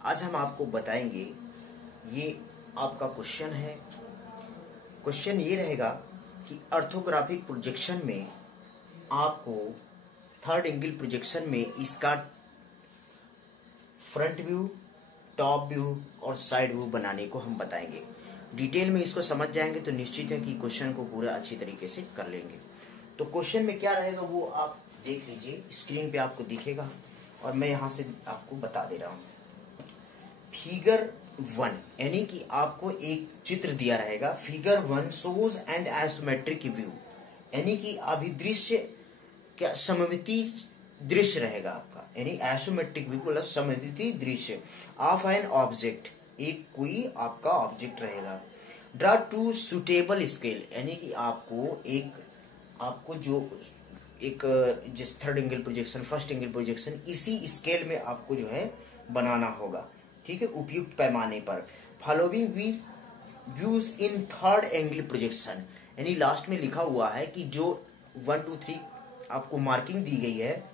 आज हम आपको बताएंगे, ये आपका क्वेश्चन है। क्वेश्चन ये रहेगा कि ऑर्थोग्राफिक प्रोजेक्शन में आपको थर्ड एंगल प्रोजेक्शन में इसका फ्रंट व्यू, टॉप व्यू और साइड व्यू बनाने को हम बताएंगे। डिटेल में इसको समझ जाएंगे तो निश्चित है कि क्वेश्चन को पूरा अच्छी तरीके से कर लेंगे। तो क्वेश्चन में क्या रहेगा वो आप देख लीजिए, स्क्रीन पे आपको दिखेगा और मैं यहाँ से आपको बता दे रहा हूँ। फिगर 1 यानी कि आपको एक चित्र दिया रहेगा। Figure 1 shows and isometric view, यानी कि अभिदृश्य क्या सममिति दृश्य रहेगा आपका, यानी आइसोमेट्रिक व्यू मतलब सममिति दृश्य ऑफ एन ऑब्जेक्ट, एक कोई आपका ऑब्जेक्ट रहेगा। ड्रा टू सुटेबल स्केल, यानी कि आपको जो एक जिस third angle projection, first angle projection, इसी स्केल में आपको जो है बनाना होगा, ठीक है, उपयुक्त पैमाने पर। Following views in third angle projection, यानी लास्ट में लिखा हुआ है कि जो 1 2 3 आपको मार्किंग दी गई है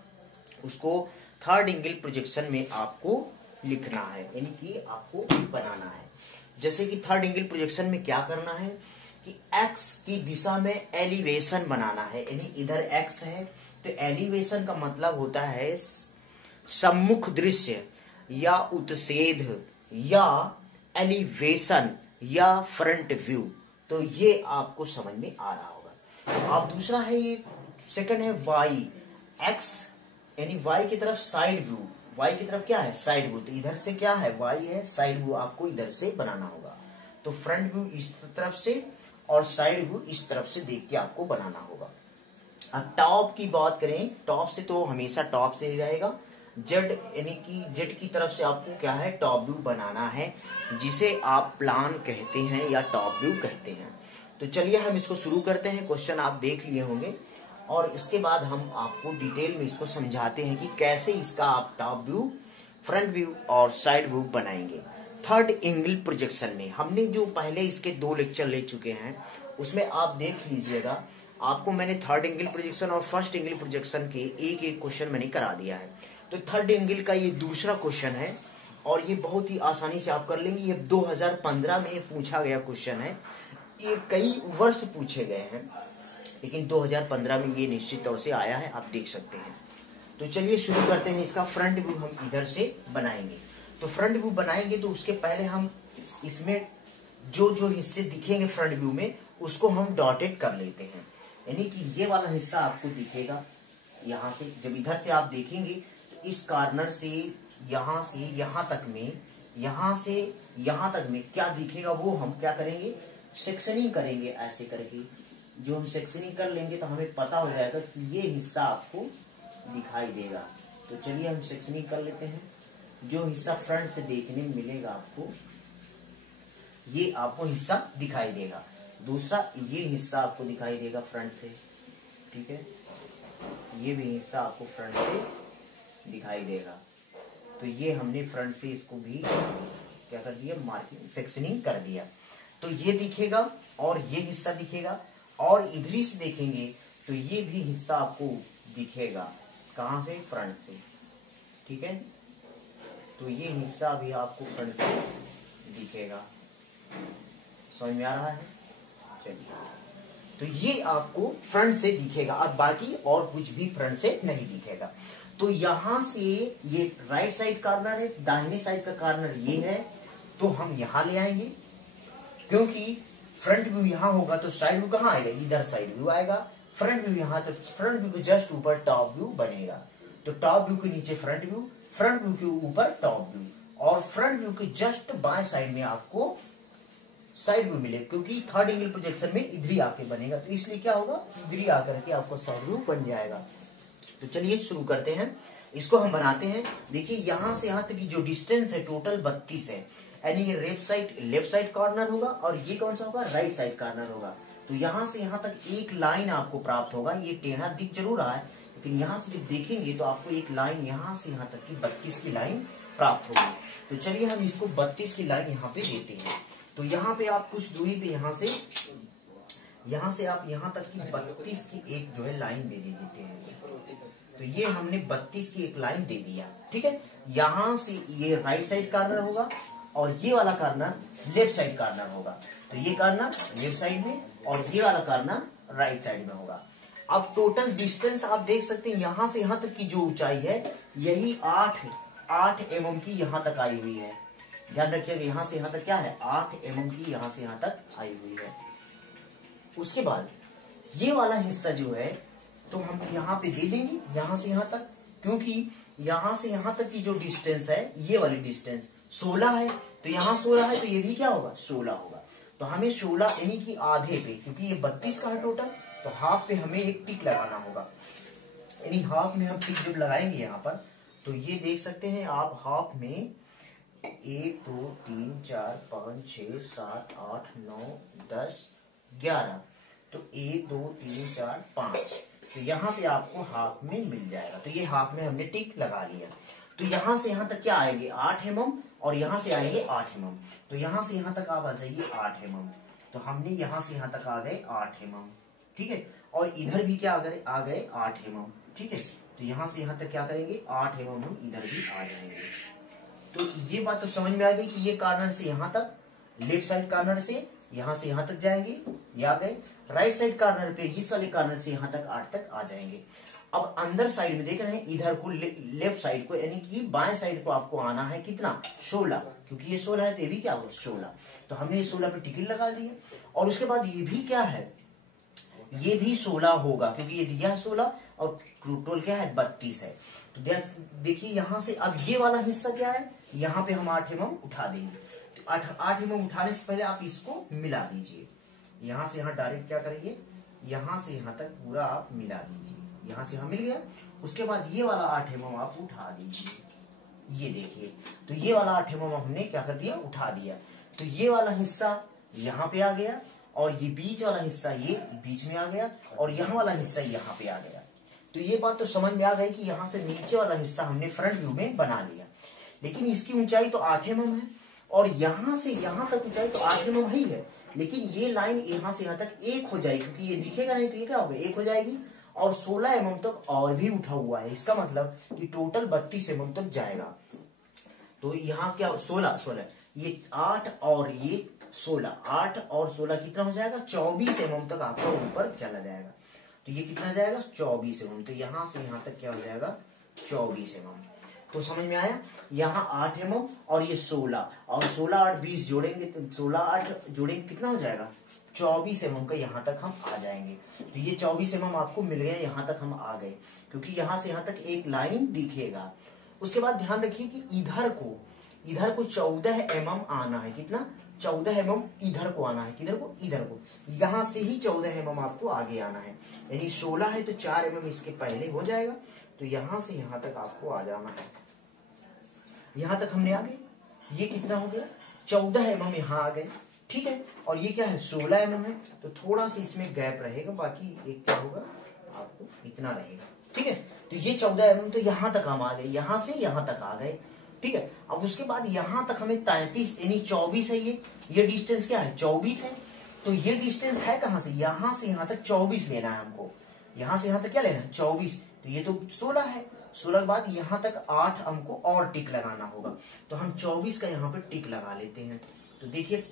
उसको थर्ड एंगल प्रोजेक्शन में आपको लिखना है, यानी कि आपको बनाना है। जैसे कि थर्ड एंगल प्रोजेक्शन में क्या करना है कि एक्स की दिशा में एलिवेशन बनाना है, यानी इधर एक्स है तो एलिवेशन का मतलब होता है सम्मुख दृश्य या उत्सेध या एलिवेशन या फ्रंट व्यू। तो ये आपको समझ में आ रहा होगा। अब दूसरा है, ये सेकंड है वाई, एक्स यानी वाई की तरफ साइड व्यू। वाई की तरफ क्या है? Side view. तो इधर से क्या है? वाई है, साइड व्यू आपको इधर से बनाना होगा। तो फ्रंट व्यू इस तरफ से और साइड व्यू इस तरफ से देख के आपको बनाना होगा। अब टॉप की बात करें, टॉप से तो हमेशा टॉप से ही रहेगा। जेड यानी कि जेड की तरफ से आपको क्या है? टॉप व्यू बनाना है, जिसे आप प्लान कहते हैं या टॉप व्यू कहते हैं। तो चलिए हम इसको शुरू करते हैं। क्वेश्चन आप देख लिए होंगे और इसके बाद हम आपको डिटेल में इसको समझाते हैं कि कैसे इसका आप टॉप व्यू, फ्रंट व्यू और साइड व्यू बनाएंगे। थर्ड एंगल प्रोजेक्शन में हमने जो पहले इसके 2 लेक्चर ले चुके हैं उसमें आप देख लीजिएगा, आपको मैंने थर्ड एंगल प्रोजेक्शन और फर्स्ट एंगल प्रोजेक्शन के एक एक क्वेश्चन मैंने करा दिया है। तो थर्ड एंगल का ये दूसरा क्वेश्चन है और ये बहुत ही आसानी से आप कर लेंगे। ये 2015 में पूछा गया क्वेश्चन है। ये कई वर्ष पूछे गए हैं लेकिन 2015 में ये निश्चित तौर से आया है, आप देख सकते हैं। तो चलिए शुरू करते हैं। इसका फ्रंट व्यू हम इधर से बनाएंगे। तो फ्रंट व्यू बनाएंगे तो उसके पहले हम इसमें जो जो हिस्से दिखेंगे फ्रंट व्यू में उसको हम डॉटेड कर लेते हैं, यानी कि ये वाला हिस्सा आपको दिखेगा। यहाँ से जब इधर से आप देखेंगे तो इस कॉर्नर से यहाँ तक में, यहाँ से यहाँ तक में क्या दिखेगा वो हम क्या करेंगे? सेक्शनिंग करेंगे। ऐसे करके जो हम सेक्शनिंग कर लेंगे तो हमें पता हो जाएगा कि ये हिस्सा आपको दिखाई देगा। तो चलिए हम सेक्शनिंग कर लेते हैं। जो हिस्सा फ्रंट से देखने में मिलेगा आपको, ये आपको हिस्सा दिखाई देगा। दूसरा ये हिस्सा आपको दिखाई देगा फ्रंट से, ठीक है, ये भी हिस्सा आपको फ्रंट से दिखाई देगा। तो ये हमने फ्रंट से इसको भी क्या कर दिया? मार्किंग, सेक्शनिंग कर दिया। तो ये दिखेगा और ये हिस्सा दिखेगा और इधर से देखेंगे तो ये भी हिस्सा आपको दिखेगा। कहां से? फ्रंट से, ठीक है। तो ये हिस्सा भी आपको फ्रंट से दिखेगा। समझ में आ रहा है? चलिए, तो ये आपको फ्रंट से दिखेगा और बाकी और कुछ भी फ्रंट से नहीं दिखेगा। तो यहां से ये राइट साइड कॉर्नर है, दाहिने साइड का कॉर्नर ये है, तो हम यहां ले आएंगे क्योंकि फ्रंट व्यू यहां होगा तो साइड व्यू कहां आएगा? इधर साइड व्यू आएगा। फ्रंट व्यू यहां, तो फ्रंट व्यू के जस्ट ऊपर टॉप व्यू बनेगा। तो टॉप व्यू के नीचे फ्रंट व्यू, फ्रंट व्यू के ऊपर टॉप व्यू और फ्रंट व्यू के जस्ट बाएं साइड में आपको साइड व्यू मिलेगा, क्योंकि थर्ड एंगल प्रोजेक्शन में इधर ही आके बनेगा। तो इसलिए क्या होगा? इधर ही आकर के आपको साइड व्यू बन जाएगा। तो चलिए शुरू करते हैं, इसको हम बनाते हैं। देखिए यहां से यहां तक की जो डिस्टेंस है टोटल 32 है, यानी ये लेफ्ट साइड कॉर्नर होगा और ये कौन सा होगा? राइट साइड कॉर्नर होगा। तो यहां से यहां तक एक लाइन आपको प्राप्त होगा। ये टेढ़ा दिख जरूर रहा है लेकिन यहां से जब देखेंगे तो आपको एक लाइन यहां से यहां तक की 32 की लाइन प्राप्त होगी। तो चलिए हम इसको 32 की लाइन यहाँ पे देते हैं। तो यहाँ पे आप कुछ दूरी पे यहाँ से आप यहाँ तक की 32 की एक जो है लाइन दे देते हैं। तो ये हमने 32 की एक लाइन दे दिया। ठीक है, यहां से ये राइट साइड कॉर्नर होगा और ये वाला कॉर्नर लेफ्ट साइड कॉर्नर होगा। तो ये कॉर्नर लेफ्ट साइड में और ये वाला कॉर्नर राइट साइड में होगा। अब टोटल डिस्टेंस आप देख सकते हैं, यहां से यहां तक की जो ऊंचाई है यही 8 mm की यहां तक आई हुई है। ध्यान रखिएगा, यहां से यहां तक क्या है, 8 mm की यहां से यहां तक आई हुई है। उसके बाद ये वाला हिस्सा जो है तो हम यहाँ पे दे देंगे यहां से यहां तक, क्योंकि यहां से यहां तक की जो डिस्टेंस है ये वाली डिस्टेंस 16 है। तो यहाँ 16 है तो ये भी क्या होगा, 16 होगा। तो हमें 16 यानी कि आधे पे, क्योंकि ये 32 का है टोटल, तो हाफ पे हमें एक टिक लगाना होगा। यानी हाफ में हम टिक जब लगाएंगे यहाँ पर, तो ये देख सकते हैं आप हाफ में 1 2 3 4 5 6 7 8 9 10 11, तो 1 2 3 4 5, तो यहाँ पे आपको हाफ में मिल जाएगा। तो ये हाफ में हमने टिक लगा लिया। तो यहाँ से यहाँ तक क्या आएंगे 8 mm और यहाँ से आएंगे 8 mm। तो यहाँ से यहाँ तक आप आ जाइए 8 mm। तो हमने यहाँ से यहाँ तक आ गए 8 mm। ठीक है, और इधर भी क्या आ गए 8 mm। ठीक है, तो यहाँ से यहाँ तक क्या करेंगे 8 mm हम इधर भी आ जाएंगे। तो ये बात तो समझ में आ गई कि ये कॉर्नर से यहाँ तक, लेफ्ट साइड कॉर्नर से यहाँ तक जाएंगे, ये आ गए। राइट साइड कॉर्नर पे इस वाले कॉर्नर से यहाँ तक 8 तक आ जाएंगे। अब अंदर साइड में देख रहे हैं, इधर को लेफ्ट साइड को यानी कि बाएं साइड को आपको आना है कितना 16, क्योंकि ये 16 है तो ये भी क्या होगा 16। तो हमने ये 16 पे टिकट लगा दिया। और उसके बाद ये भी क्या है, ये भी 16 होगा, क्योंकि ये दिया है 16 और टोटल क्या है 32 है। तो देखिए यहाँ से अब ये वाला हिस्सा क्या है, यहाँ पे हम 8 mm उठा देंगे। तो 8 mm उठाने से पहले आप इसको मिला दीजिए। यहाँ से यहाँ डायरेक्ट क्या करेंगे, यहाँ से यहाँ तक पूरा आप मिला दीजिए। यहाँ से हम मिल गया। उसके बाद ये वाला 8 mm आप उठा दीजिए। ये देखिए, तो ये वाला 8 mm हमने क्या कर दिया, उठा दिया। तो ये वाला हिस्सा यहाँ पे आ गया और ये बीच वाला हिस्सा ये बीच में आ गया और यहाँ वाला हिस्सा यहाँ पे आ गया। तो ये बात तो समझ में आ गई कि यहाँ से नीचे वाला हिस्सा हमने फ्रंट व्यू में बना लिया। लेकिन इसकी ऊंचाई तो 8 mm है और यहाँ से यहाँ तक ऊंचाई तो 8 mm ही है, लेकिन ये लाइन यहाँ से यहाँ तक एक हो जाएगी, क्योंकि ये दिखेगा नहीं तो ये क्या होगा, एक हो जाएगी। और 16 mm तक और भी उठा हुआ है, इसका मतलब कि टोटल 32 mm तक जाएगा। तो यहाँ क्या 16 ये 8 और ये 16, 8 और 16 कितना हो जाएगा 24 mm तक आपका ऊपर चला जाएगा। तो ये कितना जाएगा 24 mm। तो यहाँ से यहाँ तक क्या हो जाएगा 24 mm। तो समझ में आया, यहाँ 8 mm और ये 16 और 16 8 20 जोड़ेंगे, तो 16 8 जोड़ेंगे कितना हो जाएगा 24 mm का यहाँ तक हम आ जाएंगे। तो ये 24 mm आपको मिल गया, यहाँ तक हम आ गए, क्योंकि यहाँ से यहाँ तक एक लाइन दिखेगा। उसके बाद ध्यान रखिए कि इधर को 14 mm आना है, कितना 14 mm इधर को आना है, किधर को, इधर को। यहाँ से ही 14 mm आपको आगे आना है, यानी 16 है तो 4 mm इसके पहले हो जाएगा। तो यहाँ से यहाँ तक आपको आ जाना है। यहाँ तक हमने आ गए, ये कितना हो गया 14 mm यहाँ आ गए। ठीक है, और ये क्या है 16 mm है, तो थोड़ा सा इसमें गैप रहेगा, बाकी एक क्या होगा आपको इतना रहेगा। ठीक है, तो ये 14 mm तो यहाँ तक हम आ गए, यहाँ से यहाँ तक आ गए। ठीक है, अब उसके बाद यहाँ तक हमें 33 यानी 24 है, ये डिस्टेंस क्या है 24 है। तो ये डिस्टेंस है कहाँ से, यहाँ से यहाँ तक 24 लेना है हमको। यहाँ से यहाँ तक क्या लेना है 24, तो ये तो 16 है। 16 के बाद यहाँ तक 8 हमको और टिक लगाना होगा, तो हम 24 का यहाँ पे टिक लगा लेते हैं। तो देखिए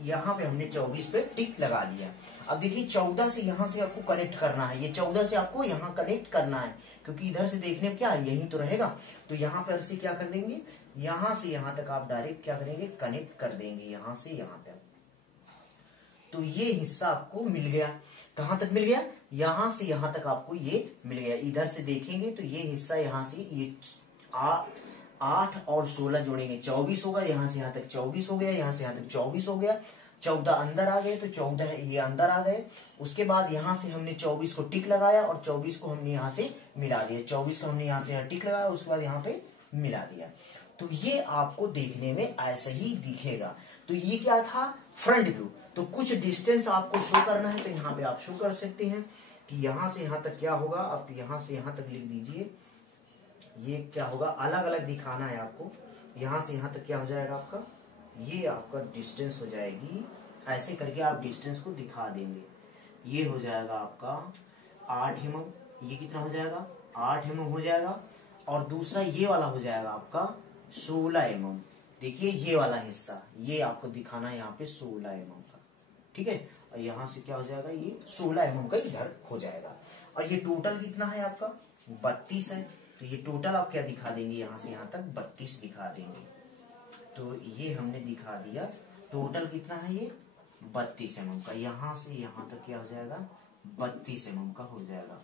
यहाँ पे हमने 24 पे टिक लगा दिया। अब देखिए 14 से यहाँ से आपको कनेक्ट करना है, ये 14 से आपको यहाँ कनेक्ट करना है, क्योंकि इधर से देखने में क्या है यही तो रहेगा। तो यहाँ पर से क्या कर देंगे, यहाँ से यहाँ तक आप डायरेक्ट क्या करेंगे कनेक्ट कर देंगे, यहाँ से यहाँ तक। तो ये हिस्सा आपको मिल गया, कहाँ तक मिल गया, यहाँ से यहाँ तक आपको ये मिल गया। इधर से देखेंगे तो ये हिस्सा यहाँ से ये 8 और 16 जोड़ेंगे 24 होगा, यहाँ से यहाँ तक 24 हो गया, यहाँ से यहाँ तक 24 हो गया। 14 अंदर आ गए तो 14 ये अंदर आ गए। उसके बाद यहाँ से हमने 24 को टिक लगाया और 24 को हमने यहाँ से मिला दिया। 24 को हमने यहाँ से यहाँ टिक लगाया, उसके बाद यहाँ पे मिला दिया। तो ये आपको देखने में ऐसा ही दिखेगा। तो ये क्या था फ्रंट व्यू। तो कुछ डिस्टेंस आपको शो करना है तो यहाँ पे आप शो कर सकते हैं कि यहाँ से यहाँ तक क्या होगा। आप यहाँ से यहाँ तक लिख दीजिए, ये क्या होगा, अलग अलग दिखाना है आपको। यहाँ से यहाँ तक क्या हो जाएगा आपका, ये आपका डिस्टेंस हो जाएगी। ऐसे करके आप डिस्टेंस को दिखा देंगे। ये हो जाएगा आपका 8 mm, ये कितना हो जाएगा 8 mm हो जाएगा, और दूसरा ये वाला हो जाएगा आपका 16 mm। देखिए ये वाला हिस्सा ये आपको दिखाना है यहाँ पे 16 mm का, ठीक है। और यहाँ से क्या हो जाएगा, ये 16 mm का इधर हो जाएगा। और ये टोटल कितना है आपका 32 है, तो ये टोटल आप क्या दिखा देंगे, यहाँ से यहाँ तक 32 दिखा देंगे। तो ये हमने दिखा दिया, टोटल कितना है ये 32 mm का। यहाँ से यहाँ तक क्या हो जाएगा 32 mm का हो जाएगा।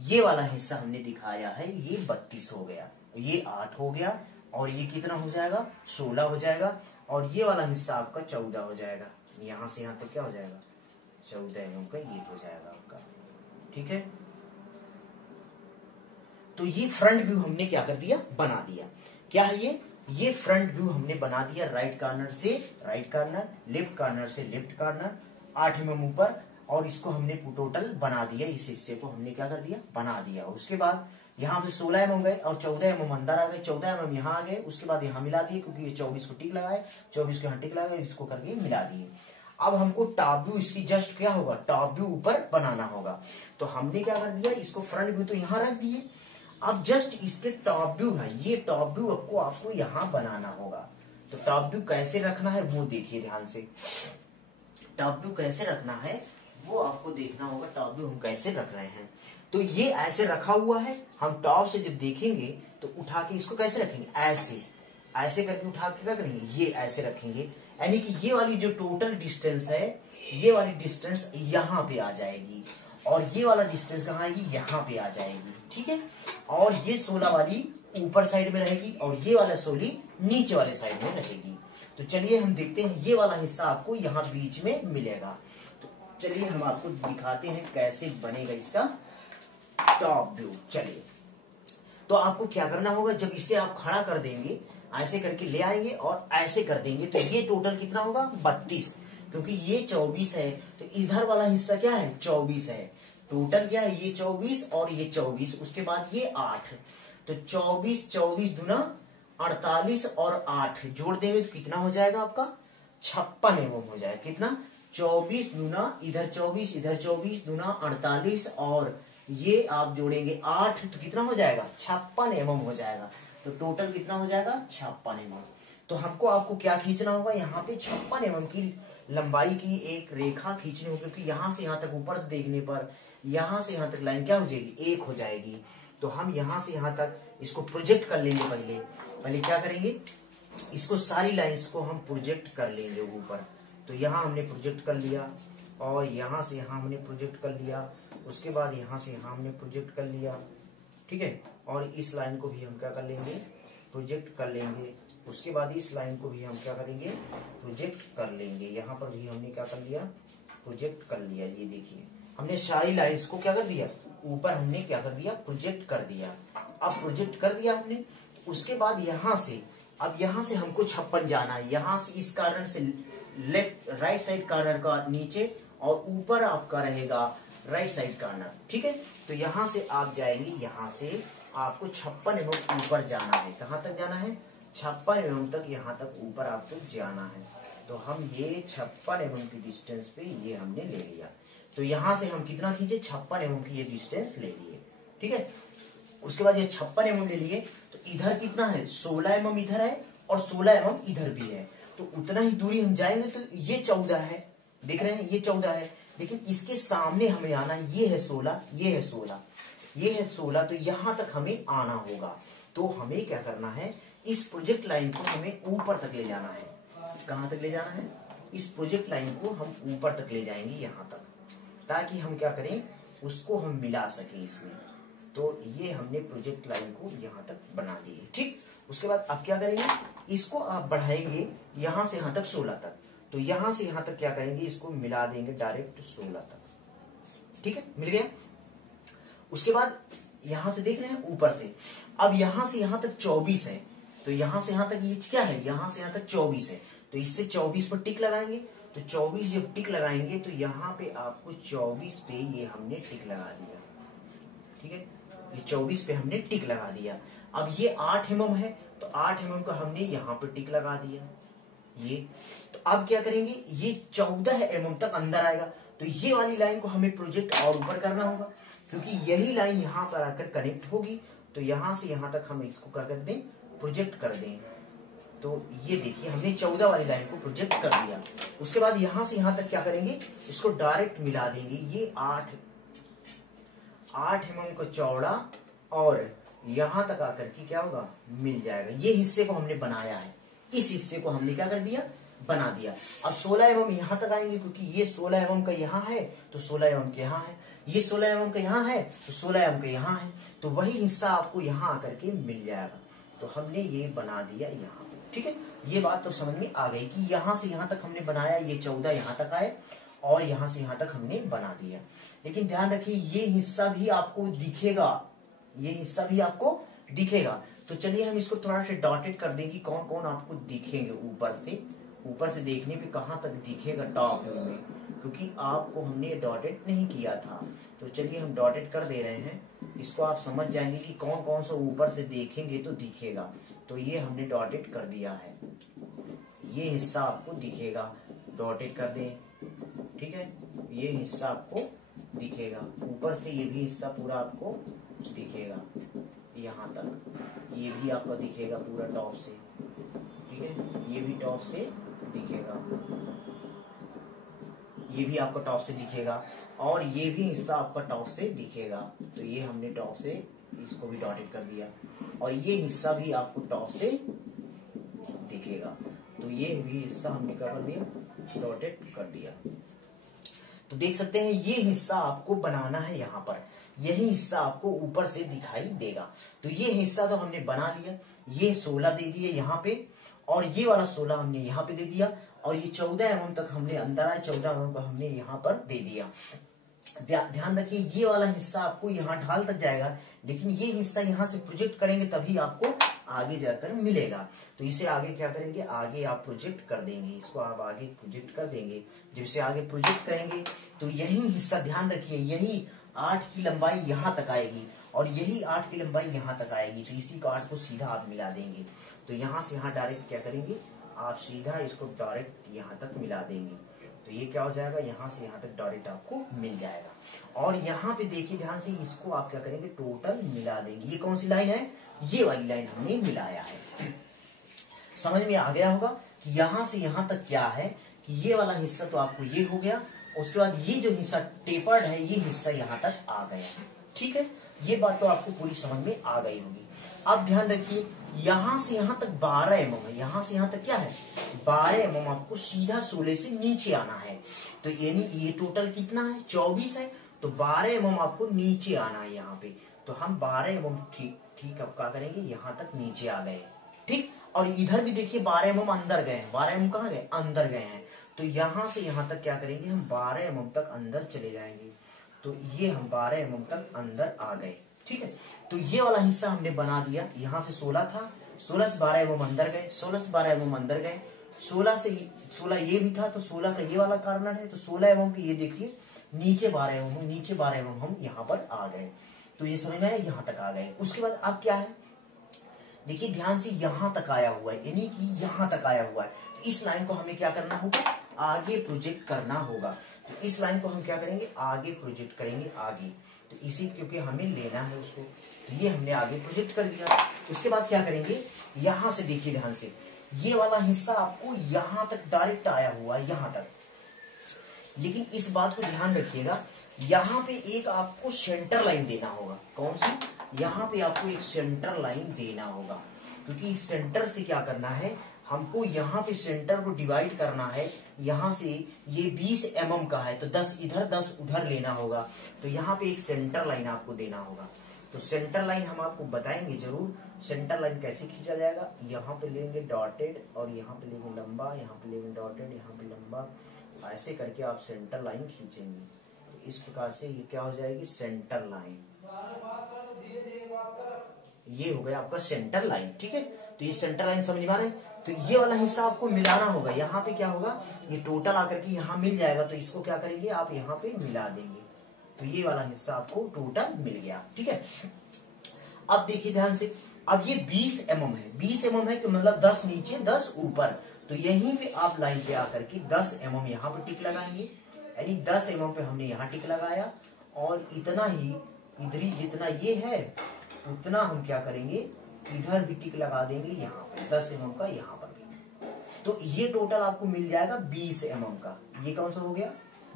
ये वाला हिस्सा हमने दिखाया है, ये 32 हो गया, ये 8 हो गया, और ये कितना हो जाएगा 16 हो जाएगा, और ये वाला हिस्सा आपका 14 हो जाएगा। यहाँ से यहाँ तक क्या हो जाएगा 14 mm का ये हो जाएगा आपका, ठीक है। तो ये फ्रंट व्यू हमने क्या कर दिया, बना दिया। क्या है ये फ्रंट व्यू हमने बना दिया, राइट कॉर्नर से राइट कॉर्नर, लेफ्ट कॉर्नर से लेफ्ट कॉर्नर, 8 mm ऊपर, और इसको हमने टोटल बना दिया। इस हिस्से को हमने क्या कर दिया, बना दिया। उसके बाद यहाँ पे 16 mm गए और 14 mm अंदर आ गए, 14 mm यहाँ आ गए। उसके बाद यहाँ मिला दिए, क्योंकि ये 24 को टिक लगाए, 24 को यहाँ टिक लगाए, इसको करके मिला दिए। अब हमको टॉप व्यू इसकी जस्ट क्या होगा, टॉप व्यू ऊपर बनाना होगा। तो हमने क्या कर दिया, इसको फ्रंट व्यू तो यहाँ रख दिए। अब जस्ट इस पे टॉप व्यू है, ये टॉप व्यू आपको यहाँ बनाना होगा। तो टॉप व्यू कैसे रखना है वो देखिए ध्यान से। टॉप व्यू कैसे रखना है वो आपको देखना होगा। टॉप व्यू हम कैसे रख रहे हैं, तो ये ऐसे रखा हुआ है। हम टॉप से जब देखेंगे तो उठा के इसको कैसे रखेंगे, ऐसे करके उठा के क्या करेंगे, ये ऐसे रखेंगे। यानी कि ये वाली जो टोटल डिस्टेंस है, ये वाली डिस्टेंस यहाँ पे आ जाएगी, और ये वाला डिस्टेंस कहाँ आएगी, यहाँ पे आ जाएगी, ठीक है। और ये 16 वाली ऊपर साइड में रहेगी, और ये वाला 16 नीचे वाले साइड में रहेगी। तो चलिए हम देखते हैं, ये वाला हिस्सा आपको यहाँ बीच में मिलेगा। तो चलिए हम आपको दिखाते हैं कैसे बनेगा इसका टॉप व्यू। चलिए, तो आपको क्या करना होगा, जब इसे आप खड़ा कर देंगे, ऐसे करके ले आएंगे और ऐसे कर देंगे, तो ये टोटल कितना होगा 32, क्योंकि ये 24 है, तो इधर वाला हिस्सा क्या है 24 है। टोटल क्या है, ये 24 और ये 24, उसके बाद ये 8, तो 24 दूना 48 और 8 जोड़ देंगे तो कितना हो जाएगा आपका 56 mm हो जाएगा। कितना 24 दूना इधर 24 इधर 24 दूना 48, और ये आप जोड़ेंगे 8, तो कितना हो जाएगा 56 mm हो जाएगा। तो टोटल कितना हो जाएगा 56 mm। तो हमको आपको क्या खींचना होगा, यहाँ पे 56 mm की लंबाई की एक रेखा खींचनी होगी, क्योंकि यहाँ से यहाँ तक ऊपर देखने पर यहाँ से यहाँ तक लाइन क्या हो जाएगी, एक हो जाएगी। तो हम यहाँ से यहाँ तक इसको प्रोजेक्ट कर लेंगे। पहले क्या करेंगे, इसको सारी लाइंस को हम प्रोजेक्ट कर लेंगे ऊपर। तो यहाँ हमने प्रोजेक्ट कर लिया, और यहाँ से यहाँ हमने प्रोजेक्ट कर लिया, उसके बाद यहाँ से यहाँ हमने प्रोजेक्ट कर लिया, ठीक है। और इस लाइन को भी हम क्या कर लेंगे, प्रोजेक्ट कर लेंगे। उसके बाद इस लाइन को भी हम क्या करेंगे, प्रोजेक्ट कर लेंगे। यहाँ पर भी हमने क्या कर लिया, प्रोजेक्ट कर लिया। ये देखिए हमने सारी लाइंस को क्या कर दिया, ऊपर हमने क्या कर दिया, प्रोजेक्ट कर दिया। अब प्रोजेक्ट कर दिया हमने, उसके बाद यहाँ से अब यहाँ से हमको 56 जाना है। यहाँ से इस कारण से लेफ्ट राइट साइड कॉर्नर का नीचे, और ऊपर आपका रहेगा राइट साइड कॉर्नर, ठीक है। तो यहाँ से आप जाएंगे, यहाँ से आपको 56 mm ऊपर जाना है। कहाँ तक जाना है, 56 mm तक, यहाँ तक ऊपर आपको जाना है। तो हम ये 56 mm की डिस्टेंस पे ये हमने ले लिया। तो यहाँ से हम कितना खींचे, 56 mm की ये डिस्टेंस ले लिए, ठीक है। उसके बाद ये 56 mm ले लिए, तो इधर कितना है 16 mm इधर है, और 16 mm इधर भी है। तो उतना ही दूरी हम जाएंगे, तो ये 14 है, देख रहे हैं ये 14 है, लेकिन इसके सामने हमें आना है, ये है 16, ये है 16, ये है 16, तो यहां तक हमें आना होगा। तो हमें क्या करना है, इस प्रोजेक्ट लाइन को हमें ऊपर तक ले जाना है। कहां तक ले जाना है, इस प्रोजेक्ट लाइन को हम ऊपर तक ले जाएंगे, यहां तक, ताकि हम क्या करें, उसको हम मिला सके इसमें। तो ये हमने प्रोजेक्ट लाइन को यहाँ तक बना दी है, ठीक। उसके बाद आप क्या करेंगे, इसको आप बढ़ाएंगे यहाँ से यहाँ तक 16 तक। तो यहाँ से यहाँ तक क्या करेंगे, इसको मिला देंगे डायरेक्ट 16 तक, ठीक है, मिल गया। उसके बाद यहां से देख रहे हैं ऊपर से, अब यहां से यहां तक 24 है, तो यहां से यहां तक ये क्या है, यहां से यहां तक 24 है। तो इससे 24 पर टिक लगाएंगे। तो 24 जब टिक लगाएंगे, तो यहाँ पे आपको 24 पे ये हमने टिक लगा दिया, ठीक है। ये 24 पे हमने टिक लगा दिया। अब ये 8 mm है, तो 8 mm का हमने यहाँ पे टिक लगा दिया ये। तो अब क्या करेंगे, ये 14 mm तक अंदर आएगा। तो ये वाली लाइन को हमें प्रोजेक्ट और ऊपर करना होगा। क्योंकि यही लाइन यहाँ पर आकर कनेक्ट होगी, तो यहाँ से यहाँ तक हम इसको क्या कर दें, प्रोजेक्ट कर दें। तो ये देखिए हमने 14 वाली लाइन को प्रोजेक्ट कर दिया। उसके बाद यहाँ से यहाँ तक क्या करेंगे, इसको डायरेक्ट मिला देंगे। ये 8 mm का चौड़ा और यहाँ तक आकर के क्या होगा, मिल जाएगा। ये हिस्से को हमने बनाया है, इस हिस्से को हमने क्या कर दिया, बना दिया। अब 16 mm यहाँ तक आएंगे, क्योंकि ये 16 mm का यहाँ है तो 16 mm के यहाँ है, ये 16 mm का यहाँ है तो 16 mm का यहाँ है, तो वही हिस्सा आपको यहाँ आकर के मिल जाएगा। तो हमने ये बना दिया यहाँ, ठीक है। ये बात तो समझ में आ गई कि यहाँ से यहाँ तक हमने बनाया, ये 14 यहाँ तक आए और यहाँ से यहाँ तक हमने बना दिया। लेकिन ध्यान रखिए ये हिस्सा भी आपको दिखेगा, ये हिस्सा भी आपको दिखेगा। तो चलिए हम इसको थोड़ा सा डॉटेड कर देंगे, कौन कौन आपको दिखेंगे ऊपर से देखने पे कहाँ तक दिखेगा टॉप में, क्योंकि आपको हमने डॉटेड नहीं किया था। तो चलिए हम डॉटेड कर दे रहे हैं, इसको आप समझ जाएंगे कि कौन कौन सा ऊपर से देखेंगे तो दिखेगा। तो ये हमने डॉटेड कर दिया है, ये हिस्सा आपको दिखेगा, डॉटेड कर दें, ठीक है। ये हिस्सा आपको दिखेगा, ऊपर से ये भी हिस्सा पूरा आपको दिखेगा यहाँ तक, ये भी आपका दिखेगा पूरा टॉप से, ठीक है। ये भी टॉप से दिखेगा, ये भी आपका टॉप से दिखेगा और ये भी हिस्सा आपका टॉप से दिखेगा। तो ये हमने टॉप से इसको भी डॉटेड कर दिया और ये हिस्सा भी आपको टॉप से दिखेगा। तो ये भी हिस्सा हमने क्या कर दिया, डॉटेड कर दिया। तो देख सकते हैं ये हिस्सा आपको बनाना है यहाँ पर, यही हिस्सा आपको ऊपर से दिखाई देगा। तो ये हिस्सा तो हमने बना लिया, ये 16 दे दिए यहाँ पे और ये वाला 16 हमने यहाँ पे दे दिया और ये 14 mm तक हमने अंदर आए, 14 mm को हमने यहाँ पर दे दिया। ध्यान रखिए ये वाला हिस्सा आपको यहाँ ढाल तक जाएगा, लेकिन ये हिस्सा यहाँ से प्रोजेक्ट करेंगे तभी आपको आगे जाकर मिलेगा। तो इसे आगे क्या करेंगे, आगे आप प्रोजेक्ट कर देंगे, इसको आप आगे प्रोजेक्ट कर देंगे। जब इसे आगे प्रोजेक्ट करेंगे तो यही हिस्सा, ध्यान रखिए यही 8 की लंबाई यहाँ तक आएगी और यही 8 की लंबाई यहाँ तक आएगी। तो इसी को 8 को सीधा आप मिला देंगे। तो यहाँ से यहाँ डायरेक्ट क्या करेंगे, आप सीधा इसको डायरेक्ट यहाँ तक मिला देंगे। तो ये क्या हो जाएगा, यहाँ से यहाँ तक डायरेक्ट आपको मिल जाएगा। और यहाँ पे देखिए ध्यान से, इसको आप क्या करेंगे, टोटल मिला देंगे। ये कौन सी लाइन है, ये वाली लाइन हमने मिलाया है। समझ में आ गया होगा कि यहाँ से यहाँ तक क्या है कि ये वाला हिस्सा तो आपको ये हो गया, उसके बाद ये जो हिस्सा टेपर्ड है ये हिस्सा यहाँ तक आ गया, ठीक है। ये बात तो आपको पूरी समझ में आ गई होगी। अब ध्यान रखिए यहाँ से यहाँ तक 12 mm है, यहाँ से यहाँ तक क्या है 12 mm, आपको सीधा 16 से नीचे आना है। तो यानी ये टोटल कितना है 24 है, तो 12 mm आपको नीचे आना है यहाँ पे। तो हम 12 mm ठीक अब क्या करेंगे, यहाँ तक नीचे आ गए, ठीक। और इधर भी देखिए 12 mm अंदर गए हैं, 12 mm कहाँ गए, अंदर गए हैं। तो यहाँ से यहाँ तक क्या करेंगे, हम 12 mm तक अंदर चले जाएंगे। तो ये हम 12 mm तक अंदर आ गए, ठीक है। तो ये वाला हिस्सा हमने बना दिया। यहाँ से 16 था, 16 से 12 mm अंदर गए, 16 से 12 mm अंदर गए, 16 से 16 ये भी था तो 16 का ये वाला कॉर्नर है, तो 16 mm की ये देखिए नीचे 12 mm, नीचे 12 mm हम यहाँ पर आ गए। तो ये समझ में आया, यहाँ तक आ गए। उसके बाद अब क्या है, देखिए ध्यान से यहाँ तक आया हुआ है, यानी कि यहाँ तक आया हुआ है। तो इस लाइन को हमें क्या करना होगा, आगे प्रोजेक्ट करना होगा। तो इस लाइन को हम क्या करेंगे, आगे प्रोजेक्ट करेंगे आगे। तो इसी क्योंकि हमें लेना है उसको, तो ये हमने आगे प्रोजेक्ट कर दिया। उसके बाद क्या करेंगे, यहाँ से देखिए ध्यान से, ये वाला हिस्सा आपको यहाँ तक डायरेक्ट आया हुआ है, यहाँ तक। लेकिन इस बात को ध्यान रखिएगा, यहाँ पे एक आपको सेंटर लाइन देना होगा। कौन सी, यहाँ पे आपको एक सेंटर लाइन देना होगा, क्योंकि इस सेंटर से क्या करना है, हमको यहाँ पे सेंटर को डिवाइड करना है। यहाँ से ये 20 mm का है, तो 10 इधर 10 उधर लेना होगा। तो यहाँ पे एक सेंटर लाइन आपको देना होगा। तो सेंटर लाइन हम आपको बताएंगे जरूर, सेंटर लाइन कैसे खींचा जाएगा। यहाँ पे लेंगे डॉटेड और यहाँ पे लेंगे लंबा, यहाँ पे लेंगे डॉटेड, यहाँ पे लंबा, ऐसे करके आप सेंटर लाइन खींचेंगे। तो इस प्रकार से ये क्या हो जाएगी, सेंटर लाइन। ये हो गया आपका सेंटर लाइन, ठीक है। तो ये सेंटर लाइन समझ में आ रहा है। तो ये वाला हिस्सा आपको मिलाना होगा। यहाँ पे क्या होगा, ये टोटल आकर के यहाँ मिल जाएगा। तो इसको क्या करेंगे, आप यहाँ पे मिला देंगे। तो ये वाला हिस्सा आपको टोटल मिल गया, ठीक है। अब देखिए ध्यान से, अब ये 20 mm है, 20 mm है कि मतलब 10 नीचे 10 ऊपर। तो यहीं पे आप लाइन पे आकर के 10 mm यहाँ पे टिक लगाएंगे, यानी 10 mm पे हमने यहाँ टिक लगाया और इतना ही इधर ही जितना ये है उतना हम क्या करेंगे, इधर भी टिक लगा देंगे यहाँ पे 10 mm का, यहाँ पर भी। तो ये टोटल आपको मिल जाएगा 20 mm का। ये कौन सा हो गया,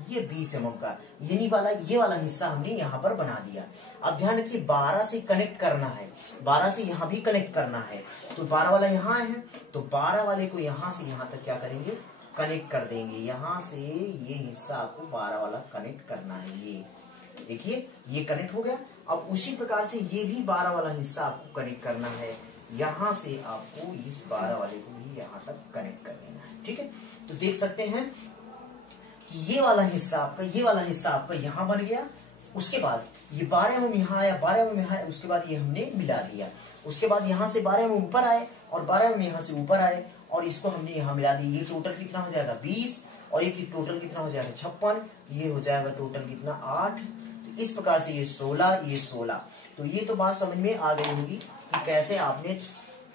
ये 20 mm का। ये वाला हिस्सा हमने यहाँ पर बना दिया। अब ध्यान रखिए 12 से कनेक्ट करना है, 12 से यहाँ भी कनेक्ट करना है। तो 12 वाला यहाँ है, तो 12 वाले को यहाँ से यहाँ तक क्या करेंगे, कनेक्ट कर देंगे। यहाँ से ये हिस्सा आपको 12 वाला कनेक्ट करना है। ये देखिए ये कनेक्ट हो गया। अब उसी प्रकार से ये भी 12 वाला हिस्सा आपको कनेक्ट करना है। यहाँ से आपको इस 12 वाले को भी यहाँ तक कनेक्ट कर देना है। ठीक है, तो देख सकते हैं कि ये वाला हिस्सा आपका यहाँ बन गया। उसके बाद ये 12 mm यहाँ आया, 12 mm यहाँ आया, उसके बाद ये हमने मिला दिया। उसके बाद यहाँ से 12 mm ऊपर आए और 12 mm यहाँ से ऊपर आए और इसको हमने यहाँ मिला दिया। ये टोटल कितना हो जाएगा 20 और ये टोटल कितना हो जाएगा 56। ये हो जाएगा टोटल कितना 8। तो इस प्रकार से ये 16, ये 16। तो ये तो बात समझ में आ गई होगी कि कैसे आपने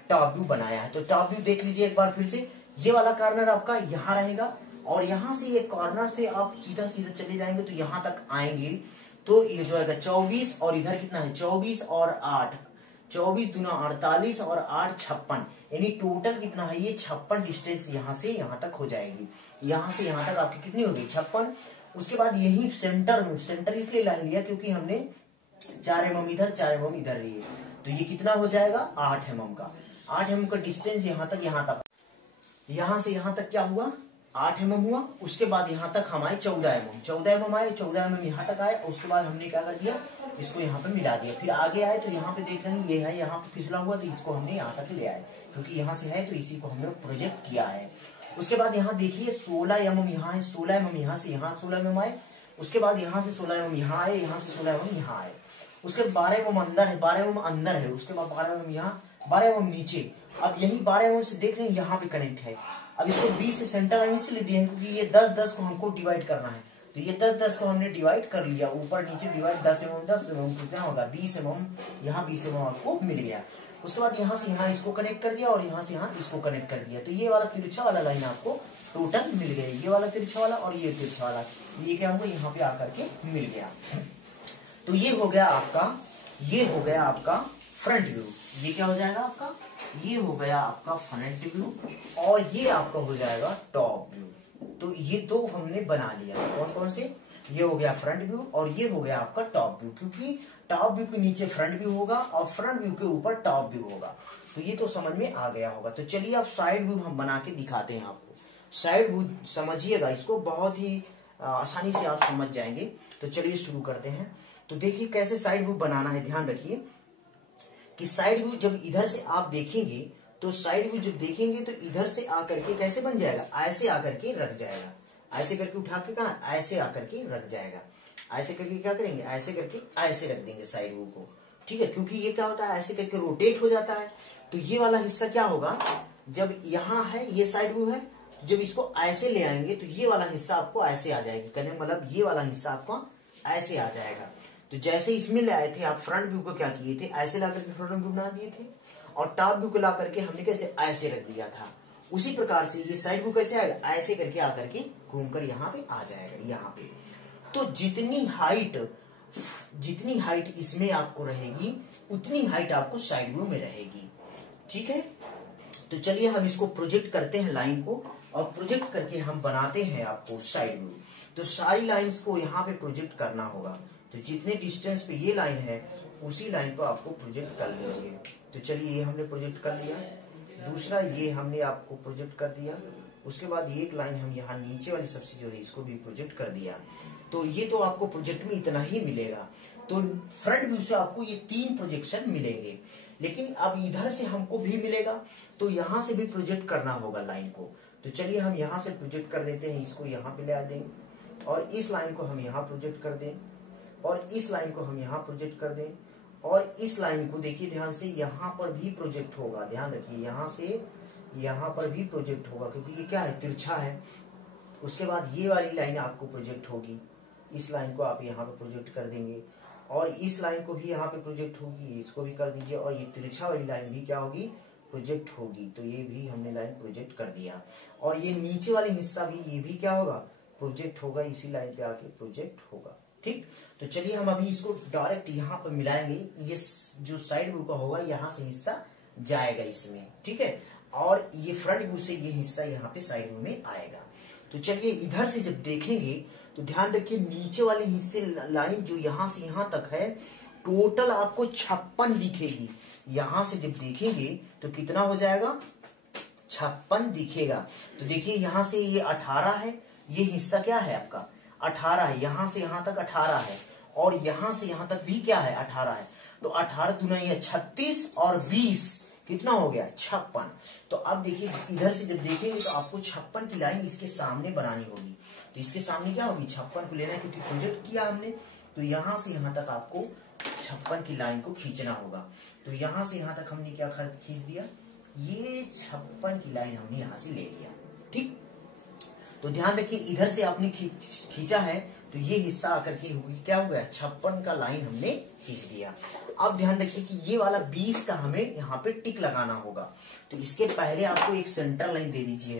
टॉप व्यू बनाया है। तो टॉप व्यू देख लीजिए एक बार फिर से। ये वाला कॉर्नर आपका यहाँ रहेगा और यहाँ से ये कॉर्नर से आप सीधा सीधा चले जाएंगे तो यहाँ तक आएंगे। तो ये जो है 24 और इधर कितना है 24 और 8, 24 दूना 48 और 8 56, यानी टोटल कितना है ये 56 डिस्टेंस यहाँ से यहाँ तक हो जाएगी। यहाँ से यहाँ तक आपकी कितनी होगी 56। उसके बाद यही सेंटर इसलिए लाइन लिया क्योंकि हमने 4 mm इधर 4 mm इधर लिए। तो ये कितना हो जाएगा 8 mm का। 8 mm का डिस्टेंस यहाँ तक यहाँ से यहाँ तक क्या हुआ 8 mm हुआ। उसके बाद यहाँ तक हम आए 14 mm आए, 14 mm यहाँ तक आए। उसके बाद हमने क्या कर दिया, इसको यहाँ पे मिला दिया। फिर आगे आए तो यहाँ पे देख रहे हैं ये है, यहाँ पे फिसला हुआ तो इसको हमने यहाँ तक ले आए क्योंकि यहाँ से है तो इसी को हमने प्रोजेक्ट किया है। उसके बाद यहाँ देखिए 16 mm यहाँ है, 16 mm यहाँ से यहाँ 16 mm आए। उसके बाद यहाँ से 16 mm यहाँ आए, यहाँ से 16 mm यहाँ आए। उसके 12 mm अंदर है, 12 mm अंदर है। उसके बाद 12 mm यहाँ, 12 mm नीचे। अब यही 12 mm से देख रहे हैं यहाँ पे कनेक्ट है। अब इसको 20 से सेंटर लाइन इसलिए दिए हैं क्योंकि ये 10-10 को हमको डिवाइड करना है। तो ये 10-10 को हमने डिवाइड कर लिया, ऊपर नीचे डिवाइड 10 mm 10 mm कितना होगा 20 mm। यहाँ 20 mm आपको मिल गया। उसके बाद यहाँ से यहाँ इसको कनेक्ट कर दिया और यहाँ से यहाँ इसको कनेक्ट कर दिया। तो ये वाला तिरछा वाला लाइन आपको टोटल मिल गया, ये वाला तिरछा वाला और ये तिरछा वाला। ये क्या हुआ यहाँ पे आकर के मिल गया। तो ये हो गया आपका फ्रंट व्यू। ये क्या हो जाएगा आपका, ये हो गया आपका फ्रंट व्यू और ये आपका हो जाएगा टॉप व्यू। तो ये दो हमने बना लिया। कौन कौन से, ये हो गया फ्रंट व्यू और ये हो गया आपका टॉप व्यू, क्योंकि टॉप व्यू के नीचे फ्रंट व्यू होगा और फ्रंट व्यू के ऊपर टॉप व्यू होगा। तो ये तो समझ में आ गया होगा। तो चलिए अब साइड व्यू हम बना के दिखाते हैं आपको। साइड व्यू समझिएगा, इसको बहुत ही आसानी से आप समझ जाएंगे। तो चलिए शुरू करते हैं। तो देखिए कैसे साइड व्यू बनाना है। ध्यान रखिए कि साइड व्यू जब इधर से आप देखेंगे तो साइड व्यू जब देखेंगे तो इधर से आकर के कैसे बन जाएगा, ऐसे आकर के रख जाएगा। ऐसे करके उठा के कहा, ऐसे आकर के रख जाएगा। ऐसे करके क्या करेंगे, ऐसे करके ऐसे रख देंगे साइड व्यू को। ठीक है, क्योंकि ये क्या होता है ऐसे करके रोटेट हो जाता है। तो ये वाला हिस्सा क्या होगा, जब यहाँ है ये साइड व्यू है, जब इसको ऐसे ले आएंगे तो ये वाला हिस्सा आपको ऐसे आ जाएगा। कहने मतलब ये वाला हिस्सा आपको ऐसे आ जाएगा। तो जैसे इसमें ले आए थे आप फ्रंट व्यू को क्या किए थे, ऐसे ला करके फ्रंट व्यू बना दिए थे और टॉप व्यू को ला करके हमने कैसे ऐसे रख दिया था। उसी प्रकार से ये साइड व्यू कैसे आएगा, ऐसे करके आकर के घूमकर यहाँ पे आ जाएगा। यहाँ पे तो जितनी हाइट इसमें आपको रहेगी उतनी हाइट आपको साइड व्यू में रहेगी। ठीक है, तो चलिए हम इसको प्रोजेक्ट करते हैं लाइन को और प्रोजेक्ट करके हम बनाते हैं आपको साइड व्यू। तो सारी लाइंस को यहाँ पे प्रोजेक्ट करना होगा। तो जितने डिस्टेंस पे ये लाइन है उसी लाइन को आपको प्रोजेक्ट कर लीजिए। तो चलिए ये हमने प्रोजेक्ट कर लिया, दूसरा ये हमने आपको प्रोजेक्ट कर दिया। उसके बाद एक लाइन हम यहाँ नीचे वाली सबसे जो है इसको भी प्रोजेक्ट कर दिया। तो ये तो आपको प्रोजेक्ट में इतना ही मिलेगा। तो फ्रंट व्यू से आपको ये 3 प्रोजेक्शन मिलेंगे, लेकिन अब इधर से हमको भी मिलेगा तो यहाँ से भी प्रोजेक्ट करना होगा लाइन को। तो चलिए हम यहाँ से प्रोजेक्ट कर देते हैं, इसको यहाँ पे ले आ देंगे और इस लाइन को हम यहाँ प्रोजेक्ट कर दें और इस लाइन को हम यहाँ प्रोजेक्ट कर दें और इस लाइन को देखिए ध्यान से यहाँ पर भी प्रोजेक्ट होगा। ध्यान रखिए यहाँ से यहाँ पर भी प्रोजेक्ट होगा क्योंकि ये क्या है, तिरछा है। उसके बाद ये वाली लाइन आपको प्रोजेक्ट होगी, इस लाइन को आप यहाँ पे प्रोजेक्ट कर देंगे और इस लाइन को भी यहाँ पे प्रोजेक्ट होगी, इसको भी कर दीजिए और ये तिरछा वाली लाइन भी क्या होगी, प्रोजेक्ट होगी। तो ये भी हमने लाइन प्रोजेक्ट कर दिया और ये नीचे वाली हिस्सा भी ये भी क्या होगा, प्रोजेक्ट होगा, इसी लाइन पे आके प्रोजेक्ट होगा। ठीक, तो चलिए हम अभी इसको डायरेक्ट यहाँ पर मिलाएंगे। ये जो साइड व्यू का होगा यहाँ से हिस्सा जाएगा इसमें, ठीक है, और ये फ्रंट व्यू से ये हिस्सा यहाँ पे साइड व्यू में आएगा। तो चलिए इधर से जब देखेंगे तो ध्यान रखिए नीचे वाले हिस्से लाइन जो यहाँ से यहाँ तक है टोटल आपको 56 दिखेगी। यहां से जब देखेंगे तो कितना हो जाएगा, 56 दिखेगा। तो देखिए यहां से ये 18 है, ये हिस्सा क्या है आपका 18 है, यहां से यहां तक 18 है, और यहां से यहां तक भी क्या है 18 है। तो 18 दूना ये 36 और 20 कितना हो गया 56। तो अब देखिए इधर से जब देखेंगे तो आपको 56 की लाइन इसके सामने बनानी होगी। तो इसके सामने क्या होगी 56 को लेना है, क्योंकि प्रोजेक्ट किया हमने। तो यहां से यहां तक आपको 56 की लाइन को खींचना होगा। तो यहां से यहां तक हमने क्या खींच दिया, ये 56 की लाइन हमने यहां से ले लिया। ठीक, तो ध्यान रखिए इधर से आपने खींचा है तो ये हिस्सा आकर के होगी क्या हो गया 56 का लाइन हमने खींच दिया। अब ध्यान रखिए कि ये वाला 20 का हमें यहाँ पे टिक लगाना होगा। तो इसके पहले आपको एक सेंटर लाइन दे दीजिए,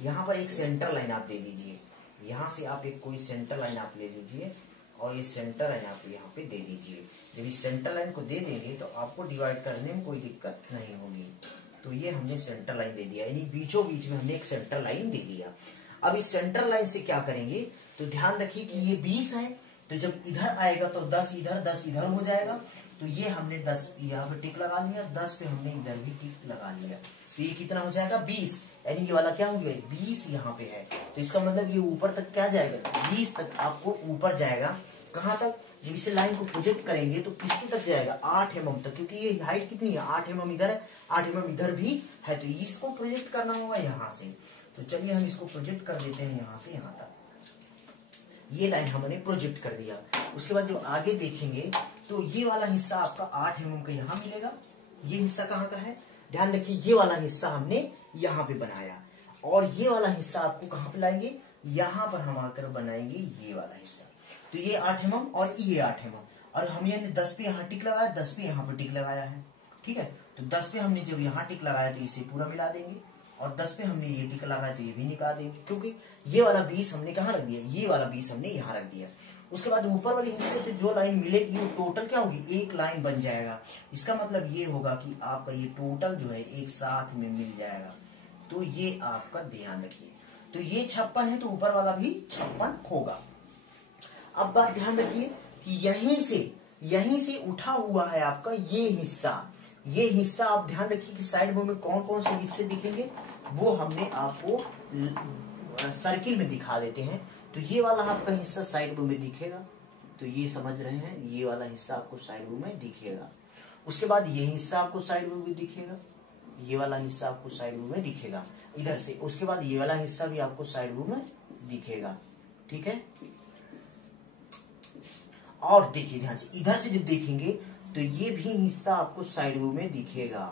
यहाँ पर एक सेंटर लाइन आप दे दीजिए। यहाँ से आप एक कोई सेंटर लाइन आप ले लीजिए और ये सेंटर लाइन आप यहाँ पे दे दीजिए। जब इस सेंटर लाइन को दे देंगे तो आपको डिवाइड करने में कोई दिक्कत नहीं होगी। तो ये हमने सेंटर लाइन दे दिया, यानी बीचों बीच में हमने एक सेंटर लाइन दे दिया। अब इस सेंटर लाइन से क्या करेंगे, तो ध्यान रखिए कि ये 20 है, तो जब इधर आएगा तो 10 इधर हो जाएगा। तो ये हमने 10 यहाँ पे टिक लगा लिया, 10 पे हमने इधर भी टिक लगा लिया। तो ये कितना हो जाएगा 20, यानी ये वाला क्या हो गया 20 यहाँ पे है। तो इसका मतलब ये ऊपर तक क्या जाएगा 20 तक आपको ऊपर जाएगा। कहाँ तक, जब इसे लाइन को प्रोजेक्ट करेंगे तो किसकी तक जाएगा 8 mm तक, क्योंकि ये हाइट कितनी है 8 mm इधर है, 8 mm इधर भी है। तो इसको प्रोजेक्ट करना होगा यहाँ से। तो चलिए हम इसको प्रोजेक्ट कर देते हैं यहाँ से यहाँ तक। ये लाइन हमने प्रोजेक्ट कर दिया। उसके बाद जब आगे देखेंगे तो ये वाला हिस्सा आपका 8 mm का यहाँ मिलेगा। ये हिस्सा कहाँ का है, ध्यान रखिए ये वाला हिस्सा हमने यहाँ पे बनाया, और ये वाला हिस्सा आपको कहाँ पे लाएंगे, यहाँ पर हम आकर बनाएंगे ये वाला हिस्सा। तो ये 8 mm और ये 8 mm, और हमने 10 पे यहाँ टिक लगाया, 10 पे यहाँ पे टिक लगाया है। ठीक है, तो 10 पे हमने जब यहाँ टिक लगाया तो इसे पूरा मिला देंगे, और 10 पे हमने ये टिक लगाया तो ये भी निकाल देंगे, क्योंकि ये वाला 20 हमने कहाँ रख दिया, ये वाला 20 हमने यहाँ रख दिया। उसके बाद ऊपर वाले हिस्से से जो लाइन मिलेगी वो टोटल क्या होगी, एक लाइन बन जाएगा। इसका मतलब ये होगा कि आपका ये टोटल जो है एक साथ में मिल जाएगा। तो ये आपका ध्यान रखिए, तो ये 56 है तो ऊपर वाला भी 56 होगा। अब बात ध्यान रखिए कि यहीं से उठा हुआ है आपका ये हिस्सा आप ध्यान रखिए कि साइड व्यू में कौन कौन से हिस्से दिखेंगे वो हमने आपको सर्किल में दिखा देते हैं। तो ये वाला आपका हिस्सा साइड व्यू में दिखेगा, तो ये समझ रहे हैं, ये वाला हिस्सा आपको साइड व्यू में दिखेगा। उसके बाद ये हिस्सा आपको साइड व्यू में दिखेगा, ये वाला हिस्सा आपको साइड व्यू में दिखेगा इधर से। उसके बाद ये वाला हिस्सा भी आपको साइड व्यू में दिखेगा। ठीक है, और देखिए ध्यान से इधर से जब देखेंगे तो ये भी हिस्सा आपको साइड व्यू में दिखेगा।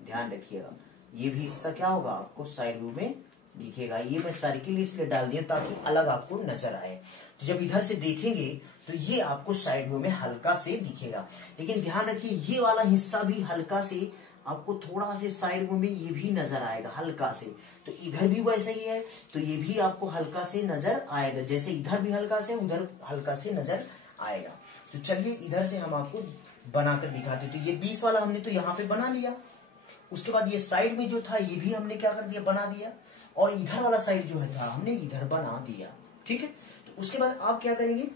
ध्यान रखिएगा ये भी हिस्सा क्या होगा आपको साइड व्यू में दिखेगा। ये मैं सर्किल इसलिए डाल दिया ताकि अलग आपको नजर आए। तो जब इधर से देखेंगे तो ये आपको साइड व्यू में हल्का से दिखेगा, लेकिन ध्यान रखिए ये वाला हिस्सा भी हल्का से आपको थोड़ा से साइड व्यू में ये भी नजर आएगा हल्का से। तो इधर भी वैसा ही है, तो ये भी आपको हल्का से नजर आएगा, जैसे इधर भी हल्का से उधर हल्का से नजर आएगा। तो चलिए इधर से हम आपको बनाकर दिखाते। तो ये 20 वाला हमने तो यहाँ पे बना लिया। उसके बाद ये साइड में जो था ये भी हमने क्या कर दिया, बना दिया, और इधर वाला साइड जो है था हमने इधर बना दिया। ठीक है, तो उसके बाद आप क्या करेंगे,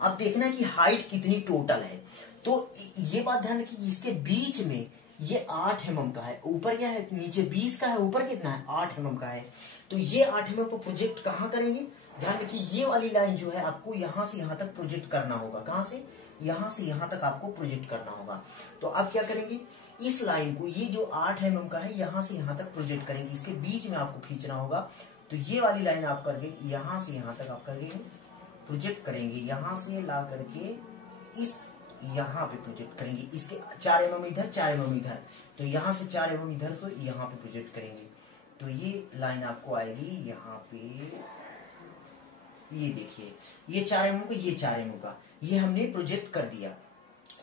अब देखना है कि हाइट कितनी टोटल है। तो ये बात ध्यान रखिए इसके बीच में ये 8 mm का है, ऊपर क्या है नीचे 20 का है, ऊपर कितना है 8 mm का है। तो ये 8 mm को प्रोजेक्ट कहाँ करेंगे, ध्यान रखिए ये वाली लाइन जो है आपको यहाँ से यहाँ तक प्रोजेक्ट करना होगा। कहाँ से यहाँ तक आपको प्रोजेक्ट करना होगा। तो आप क्या करेंगे, इस लाइन को ये जो 8 mm का है यहाँ से यहाँ तक प्रोजेक्ट करेंगे, इसके बीच में आपको खींचना होगा। तो ये वाली लाइन आप करके यहाँ से यहाँ तक आप करके प्रोजेक्ट करेंगे, यहाँ से ला करके इस यहाँ पे प्रोजेक्ट करेंगे। इसके 4 mm इधर 4 mm इधर, तो यहाँ से 4 mm इधर तो यहाँ पे प्रोजेक्ट करेंगे। तो ये लाइन आपको आएगी यहाँ पे, ये देखिए ये 4 mm का, ये 4 mm का, ये हमने प्रोजेक्ट कर दिया।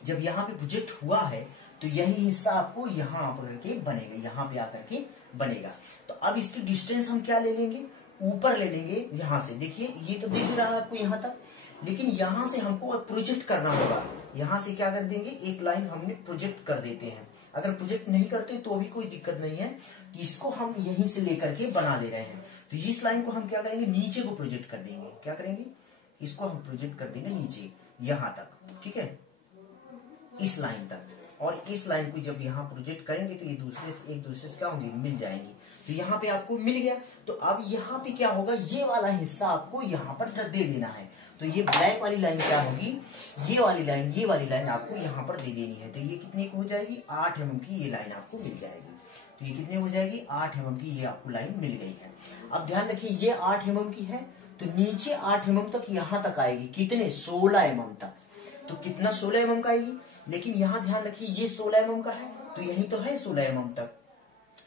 जब यहाँ पे प्रोजेक्ट हुआ है तो यही हिस्सा आपको यहाँ पर के बनेगा, यहाँ पे आकर के बनेगा। तो अब इसकी डिस्टेंस हम क्या ले लेंगे, ऊपर ले लेंगे यहाँ से। देखिए ये तो दिख रहा है आपको यहाँ तक, लेकिन यहाँ से हमको प्रोजेक्ट करना होगा। यहाँ से क्या कर देंगे, एक लाइन हमने प्रोजेक्ट कर देते हैं। अगर प्रोजेक्ट नहीं करते तो भी कोई दिक्कत नहीं है, इसको हम यहीं से लेकर के बना दे रहे हैं। तो इस लाइन को हम क्या करेंगे, नीचे को प्रोजेक्ट कर देंगे। क्या करेंगे, इसको हम प्रोजेक्ट कर देंगे नीचे, यहां तक, ठीक है, इस लाइन तक। और इस लाइन को जब यहाँ प्रोजेक्ट करेंगे तो ये एक दूसरे से क्या होंगे, मिल जाएंगे। तो यहाँ पे आपको मिल गया। तो अब यहाँ पे क्या होगा, ये वाला हिस्सा आपको यहाँ पर दे देना है। तो ये ब्लैक वाली लाइन क्या होगी, ये वाली लाइन आपको यहाँ पर दे देनी है। तो ये कितने की हो जाएगी, 8 mm की ये लाइन आपको मिल जाएगी। तो ये कितने हो जाएगी, 8 mm की ये आपको लाइन मिल गई है। अब ध्यान रखिए ये 8 mm की है, तो नीचे 8 mm तक यहाँ तक आएगी, कितने, 16 mm तक। तो कितना, 16 mm का आएगी। लेकिन यहाँ ध्यान रखिए ये 16 mm का है, तो यही तो है 16 mm तक।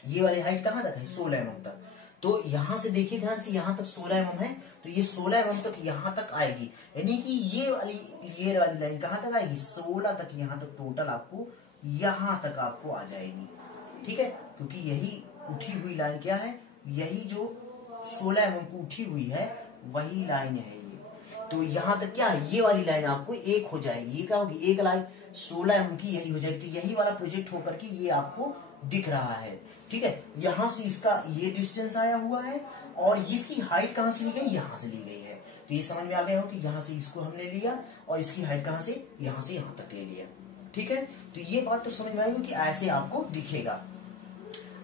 ये वाली हाइट कहाँ तक है, 16 mm तक। तो यहाँ से देखिए ध्यान से, यहाँ तक 16 mm है, तो ये 16 mm तक यहाँ तक आएगी। यानी कि ये वाली लाइन कहाँ तक आएगी, 16 तक, यहाँ तक टोटल आपको यहाँ तक आपको आ जाएगी। ठीक है, क्योंकि यही उठी हुई लाइन क्या है, यही जो 16 mm को उठी हुई है वही लाइन है ये। तो यहाँ तक क्या है, ये वाली लाइन आपको एक हो जाएगी। ये क्या होगी, एक लाइन 16 mm की यही हो जाएगी। तो यही वाला प्रोजेक्ट होकर के ये आपको दिख रहा है। ठीक है, यहाँ से इसका ये डिस्टेंस आया हुआ है और इसकी हाइट कहाँ से ली गई, यहाँ से ली गई है। तो ये समझ में आ गया हो कि यहाँ से इसको हमने लिया और इसकी हाइट कहाँ से यहाँ तक ले लिया। ठीक है, तो ये बात तो समझ में आएगी कि ऐसे आपको दिखेगा।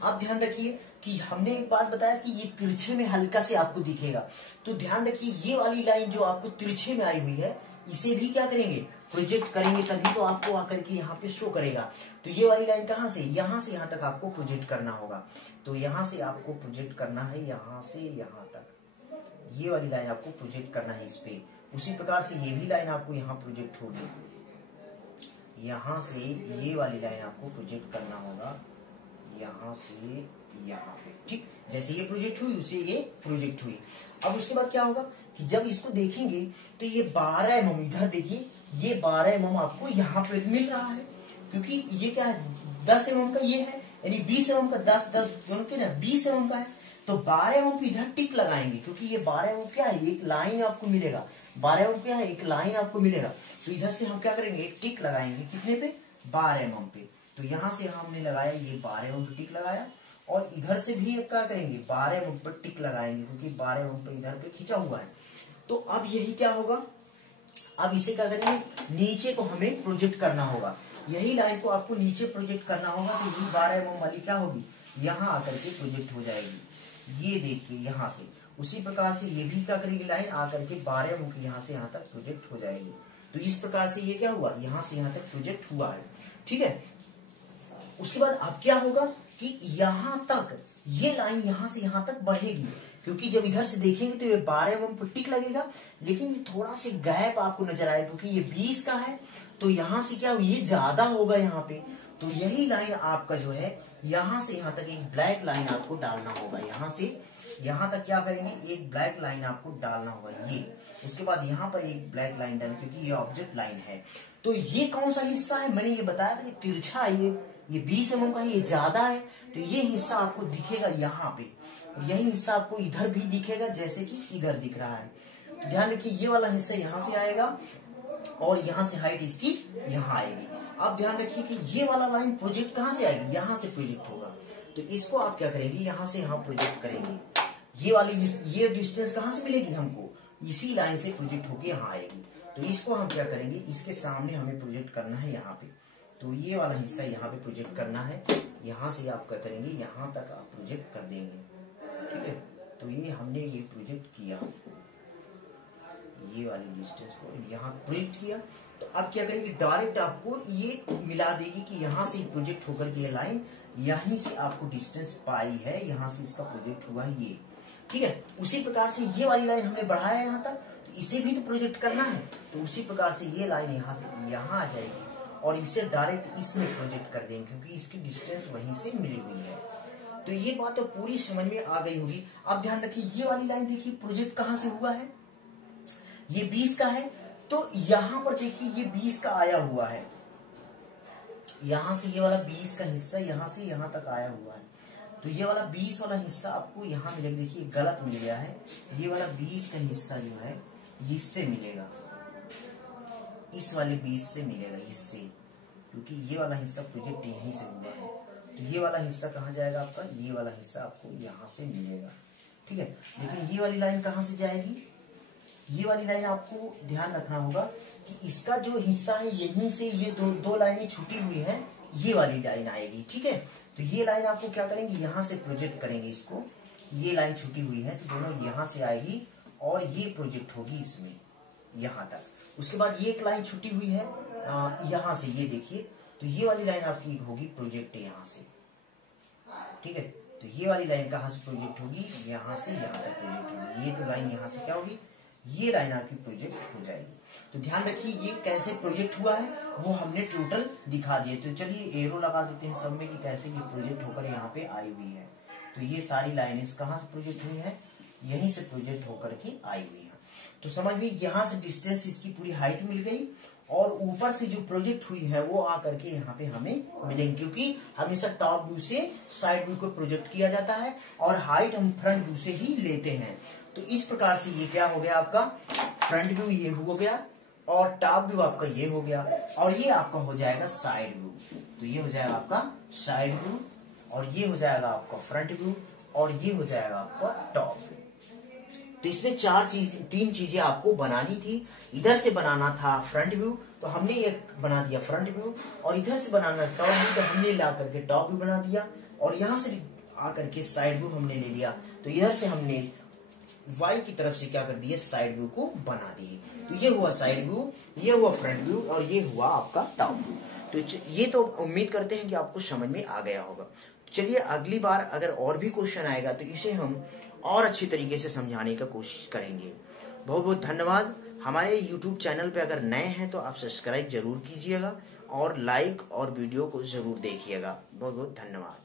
अब ध्यान रखिए कि हमने एक बात बताया कि ये तिरछे में हल्का से आपको दिखेगा। तो ध्यान रखिए ये वाली लाइन जो आपको तिरछे में आई हुई है, इसे भी क्या करेंगे, प्रोजेक्ट करेंगे, तभी तो आपको आकर के यहाँ पे शो करेगा। तो ये वाली लाइन कहाँ से यहाँ तक आपको प्रोजेक्ट करना होगा। तो यहाँ से आपको प्रोजेक्ट करना है, यहाँ से यहाँ तक ये वाली लाइन आपको प्रोजेक्ट करना है इस पे। उसी प्रकार से ये भी लाइन आपको यहाँ प्रोजेक्ट होगी, यहाँ से ये वाली लाइन आपको प्रोजेक्ट करना होगा, यहाँ से यहाँ पे। ठीक, जैसे ये प्रोजेक्ट हुई उसे ये प्रोजेक्ट हुई। अब उसके बाद क्या होगा कि जब इसको देखेंगे तो ये 12 mm, इधर देखिए ये 12 mm आपको यहाँ पे मिल रहा है, क्योंकि ये क्या है, 10 mm का ये है, यानी 20 mm का 10 दोनों के ना 20 mm का है। तो 12 mm पे इधर टिक लगाएंगे, क्योंकि ये 12 mm क्या है, एक लाइन आपको मिलेगा। 12 mm क्या है, एक लाइन आपको मिलेगा। तो इधर से हम क्या करेंगे, एक टिक लगाएंगे, कितने पे, 12 mm पे। तो यहाँ से हमने लगाया, ये 12 mm पे टिक लगाया, और इधर से भी क्या करेंगे, 12 mm पर टिक लगाएंगे, क्योंकि 12 mm पे इधर पे खींचा हुआ है। तो अब यही क्या होगा, अब इसे क्या करेंगे, नीचे को हमें प्रोजेक्ट करना होगा। यही लाइन को आपको नीचे प्रोजेक्ट करना होगा। तो यही 12 mm वाली क्या होगी, यहाँ आकर के प्रोजेक्ट हो जाएगी। ये देखिए यहाँ से उसी प्रकार से ये भी क्या करेगी, लाइन आकर के 12 mm की यहाँ से यहाँ तक प्रोजेक्ट हो जाएगी। तो इस प्रकार से ये क्या हुआ, यहाँ से यहाँ तक प्रोजेक्ट हुआ है। ठीक है, उसके बाद अब क्या होगा कि यहाँ तक ये लाइन यहाँ से यहाँ तक बढ़ेगी, क्योंकि जब इधर से देखेंगे तो ये 12 mm पर टिक लगेगा, लेकिन ये थोड़ा सा गैप आपको नजर आएगा, क्योंकि ये 20 का है। तो यहाँ से क्या ये ज्यादा होगा यहाँ पे। तो यही लाइन आपका जो है, यहाँ से यहाँ तक एक ब्लैक लाइन आपको डालना होगा। यहाँ से यहाँ तक क्या करेंगे, एक ब्लैक लाइन आपको डालना होगा ये। उसके बाद यहाँ पर एक ब्लैक लाइन डालना, क्योंकि ये ऑब्जेक्ट लाइन है। तो ये कौन सा हिस्सा है, मैंने ये बताया था कि तिरछा है, ये 20 mm का है, ये ज्यादा है। तो ये हिस्सा आपको दिखेगा यहाँ पे, यही हिस्सा आपको इधर भी दिखेगा, जैसे कि इधर दिख रहा है। तो ध्यान रखिए ये वाला हिस्सा यहाँ से आएगा और यहाँ से हाइट इसकी यहाँ आएगी। अब ध्यान रखिए कि ये वाला लाइन प्रोजेक्ट कहाँ से आएगी, यहाँ से प्रोजेक्ट होगा। तो इसको आप क्या करेंगे, यहाँ से यहाँ प्रोजेक्ट करेंगे। ये डिस्टेंस कहाँ से मिलेगी हमको, इसी लाइन से प्रोजेक्ट होके यहाँ आएगी। तो इसको हम क्या करेंगे, इसके सामने हमें प्रोजेक्ट करना है यहाँ पे। तो ये वाला हिस्सा यहाँ पे प्रोजेक्ट करना है, यहाँ से आप क्या करेंगे, यहाँ तक आप प्रोजेक्ट कर देंगे। ठीक है, तो ये हमने ये प्रोजेक्ट किया, ये वाली डिस्टेंस को यहाँ प्रोजेक्ट किया। तो अब क्या करेंगे, डायरेक्ट आपको ये मिला देगी कि यहाँ से प्रोजेक्ट होकर के ये लाइन यहीं से आपको डिस्टेंस पाई है, यहाँ से इसका प्रोजेक्ट हुआ है ये। ठीक है, उसी प्रकार से ये वाली लाइन हमने बढ़ाया यहाँ तक, तो इसे भी तो प्रोजेक्ट करना है। तो उसी प्रकार से ये लाइन यहाँ से यहाँ आ जाएगी और इसे डायरेक्ट इसमें प्रोजेक्ट कर देंगे, क्योंकि इसकी डिस्टेंस वहीं से मिली हुई है। तो ये बात तो पूरी समझ में आ गई होगी। अब ध्यान रखिए ये वाली लाइन देखिए प्रोजेक्ट कहाँ से हुआ है, ये 20 का है। तो यहाँ पर देखिए ये 20 का आया हुआ है, यहाँ से ये वाला 20 का हिस्सा यहाँ से यहाँ तक आया हुआ है। तो ये वाला 20 वाला हिस्सा आपको यहाँ मिलेगा। देखिए गलत मिल गया है, ये वाला 20 का हिस्सा जो है इससे मिलेगा। इस वाले बेस से मिलेगा, इससे, क्योंकि ये वाला हिस्सा प्रोजेक्ट यहीं से हुआ है, तो ये वाला हिस्सा कहाँ जाएगा आपका, ये वाला हिस्सा आपको यहाँ से मिलेगा, ठीक है। लेकिन ये वाली लाइन कहाँ से जाएगी, ये वाली लाइन आपको ध्यान रखना होगा कि इसका जो हिस्सा है यहीं से ये दो लाइनें छुटी हुई हैं, ये वाली लाइन आएगी, ठीक है। तो ये लाइन आपको क्या करेंगे, यहाँ से प्रोजेक्ट करेंगे इसको, ये लाइन छुटी हुई है तो दोनों यहाँ से आएगी और ये प्रोजेक्ट होगी इसमें यहाँ तक। उसके बाद ये एक लाइन छुटी हुई है यहाँ से, ये देखिए, तो ये वाली लाइन आपकी होगी प्रोजेक्ट यहाँ से, ठीक है। तो ये वाली लाइन कहाँ से प्रोजेक्ट होगी, यहाँ से यहाँ तक प्रोजेक्ट होगी। ये तो लाइन यहाँ से क्या होगी, ये लाइन आपकी प्रोजेक्ट हो जाएगी। तो ध्यान रखिए ये कैसे प्रोजेक्ट हुआ है वो हमने टोटल दिखा दिए। तो चलिए एरो लगा देते हैं सब में कि कैसे ये प्रोजेक्ट होकर यहाँ पे आई हुई है। तो ये सारी लाइनें कहाँ से प्रोजेक्ट हुई है, यहीं से प्रोजेक्ट होकर के आई हुई है। तो समझ में, यहाँ से डिस्टेंस इसकी पूरी हाइट मिल गई और ऊपर से जो प्रोजेक्ट हुई है वो आकर के यहाँ पे हमें मिलेंगे, क्योंकि हमेशा टॉप व्यू से साइड व्यू को प्रोजेक्ट किया जाता है और हाइट हम फ्रंट व्यू से ही लेते हैं। तो इस प्रकार से ये क्या हो गया आपका फ्रंट व्यू, ये हो गया, और टॉप व्यू आपका ये हो गया, और ये आपका हो जाएगा साइड व्यू। तो ये हो जाएगा आपका साइड व्यू, और ये हो जाएगा आपका फ्रंट व्यू, और ये हो जाएगा आपका टॉप व्यू। तो इसमें तीन चीजें आपको बनानी थी। इधर से बनाना था फ्रंट व्यू, तो हमने एक बना दिया फ्रंट व्यू, और इधर से बनाना टॉप व्यू, तो हमने ला करके टॉप व्यू बना दिया, और यहाँ से आकर के साइड व्यू हमने ले लिया। तो इधर से हमने वाई की तरफ से क्या कर दिए, साइड व्यू को बना दिए। तो ये हुआ साइड व्यू, ये हुआ फ्रंट व्यू, और ये हुआ आपका टॉप व्यू। तो ये तो उम्मीद करते हैं कि आपको समझ में आ गया होगा। चलिए अगली बार अगर और भी क्वेश्चन आएगा तो इसे हम और अच्छी तरीके से समझाने का कोशिश करेंगे। बहुत बहुत धन्यवाद। हमारे YouTube चैनल पे अगर नए हैं तो आप सब्सक्राइब जरूर कीजिएगा और लाइक और वीडियो को जरूर देखिएगा। बहुत बहुत धन्यवाद।